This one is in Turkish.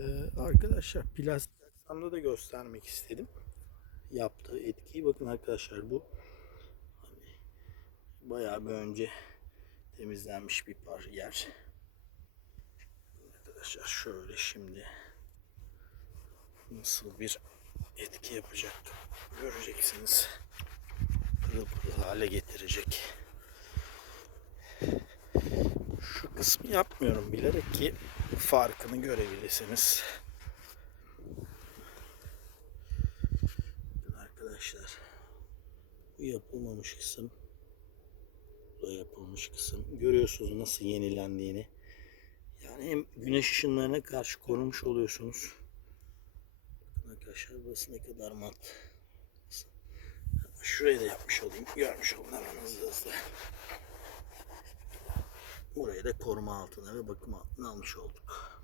Ee, arkadaşlar plastik aksamda da göstermek istedim. Yaptığı etkiyi. Bakın arkadaşlar bu hani bayağı bir önce temizlenmiş bir par yer. Arkadaşlar şöyle şimdi nasıl bir etki yapacak göreceksiniz. Pırıl pırıl hale getirecek. Kısmı yapmıyorum bilerek ki farkını görebilirsiniz. Arkadaşlar bu yapılmamış kısım bu yapılmış kısım. Görüyorsunuz nasıl yenilendiğini. Yani hem güneş ışınlarına karşı korunmuş oluyorsunuz. Bakın arkadaşlar burası ne kadar mat. Şurayı da yapmış olayım. Görmüş olun hemen hızlı hızlı. Burayı koruma altına ve bakım altına almış olduk.